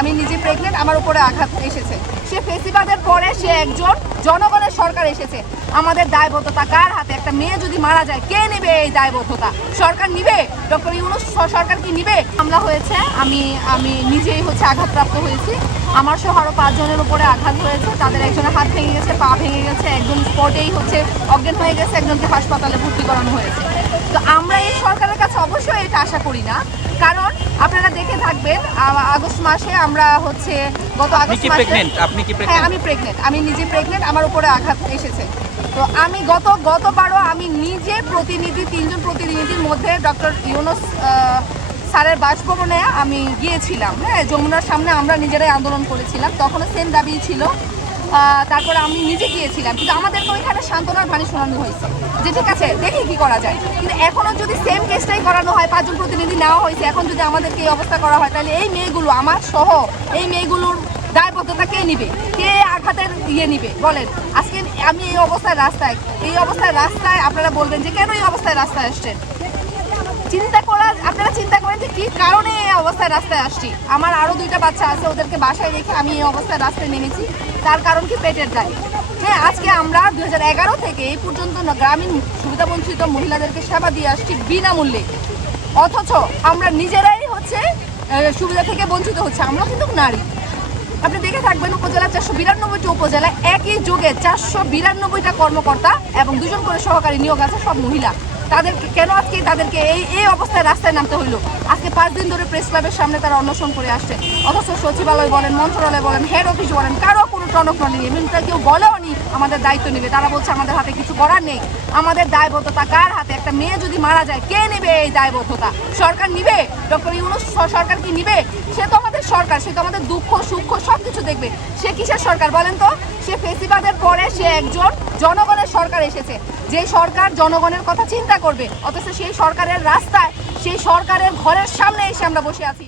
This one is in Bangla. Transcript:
আমি নিজে প্রেগনেন্ট, আমার উপরে আঘাত এসেছে। সে ফেসিবাদের পরে সে একজন জনগণের সরকার এসেছে। আমাদের দায়বদ্ধতা কার হাতে? একটা মেয়ে যদি মারা যায় কে নেবে এই দায়বদ্ধতা? সরকার নিবে? ডক্টর ইউনূস সরকার কি নিবে? হামলা হয়েছে, আমি নিজেই আঘাতপ্রাপ্ত হয়েছি। আমার সহ আরও 5 জনের উপরে আঘাত হয়েছে। তাদের একজনের হাত ভেঙে গেছে, পা ভেঙে গেছে, একজন স্পটেই অজ্ঞান হয়ে গেছে, একজনকে হাসপাতালে ভর্তি করানো হয়েছে। তো আমরা এই সরকারের কাছে অবশ্যই এটা আশা করি না, কারণ আপনারা দেখে থাকবেন আগস্ট মাসে আমরা গত আগস্ট মাসে হ্যাঁ আমি প্রেগনেন্ট, আমি নিজে প্রেগনেন্ট, আমার উপরে আঘাত এসেছে। তো আমি গতবারও আমি নিজে প্রতিনিধি 3 জন প্রতিনিধির মধ্যে ডক্টর ইউনূস স্যারের বাসভবনে আমি গিয়েছিলাম। হ্যাঁ, যমুনার সামনে আমরা নিজেরাই আন্দোলন করেছিলাম, তখনও সেম দাবি ছিল। তারপরে আমি নিজে গিয়েছিলাম, কিন্তু আমাদেরকে ওইখানে সান্ত্বনার বাণী শোনানো হয়েছে যে ঠিক আছে দেখি কি করা যায়। কিন্তু এখনও যদি সেম কেসটাই করানো হয়, 5 জন প্রতিনিধি নেওয়া হয়েছে, এখন যদি আমাদেরকে এই অবস্থা করা হয়, তাহলে এই মেয়েগুলো আমার সহ এই মেয়েগুলোর দায়বদ্ধতা কে নিবে? কে আঘাতের নিবে বলেন? আজকে আমি এই অবস্থায় রাস্তায় আপনারা বলবেন যে কেন এই অবস্থায় রাস্তায় আসছেন। আপনারা চিন্তা করেন যে কি কারণে এই অবস্থায় রাস্তায় আসছি। আমার আরও 2টা বাচ্চা আছে, ওদেরকে বাসায় রেখে আমি এই অবস্থায় রাস্তায় নেমেছি। তার কারণ কি? পেটের দায়। হ্যাঁ, আজকে আমরা 2011 থেকে এই পর্যন্ত গ্রামীণ সুবিধাবঞ্চিত মহিলাদেরকে সেবা দিয়ে আসছি বিনামূল্যে, অথচ আমরা নিজেরাই সুবিধা থেকে বঞ্চিত হচ্ছে। আমরা কিন্তু নারী, আপনি দেখে থাকবেন উপজেলা 492টি উপজেলায় একই যুগে 492টা কর্মকর্তা এবং 2 জন করে সহকারী নিয়োগ আছে, সব মহিলা। তাদেরকে এই অবস্থায় রাস্তায় নামতে হইলো? আজকে 5 দিন ধরে প্রেস ক্লাবের সামনে তারা অন্বেষণ করে আসছে, অথচ সচিবালয় বলেন, মন্ত্রণালয় বলেন, হেড অফিস বলেন, কারো কোনো টনক নেই, এবং কেউ বলেও নি আমাদের দায়িত্ব নেবে। তারা বলছে আমাদের হাতে কিছু করার নেই। আমাদের দায়বদ্ধতা কার হাতে? একটা মেয়ে যদি মারা যায় কে নেবে এই দায়বদ্ধতা? সরকার নিবে? ডক্টর ইউনূস সরকার কি নিবে? সে তো আমাদের সরকার, সে তো আমাদের দুঃখ সুখ সব কিছু দেখবে। সে কিসের সরকার বলেন তো? সে ফেসিবাদের পরে সে একজন জনগণের সরকার এসেছে, যে সরকার জনগণের কথা চিন্তা করবে, অথচ সেই সরকারের রাস্তায়, সেই সরকারের ঘরের সামনে এসে আমরা বসে আছি।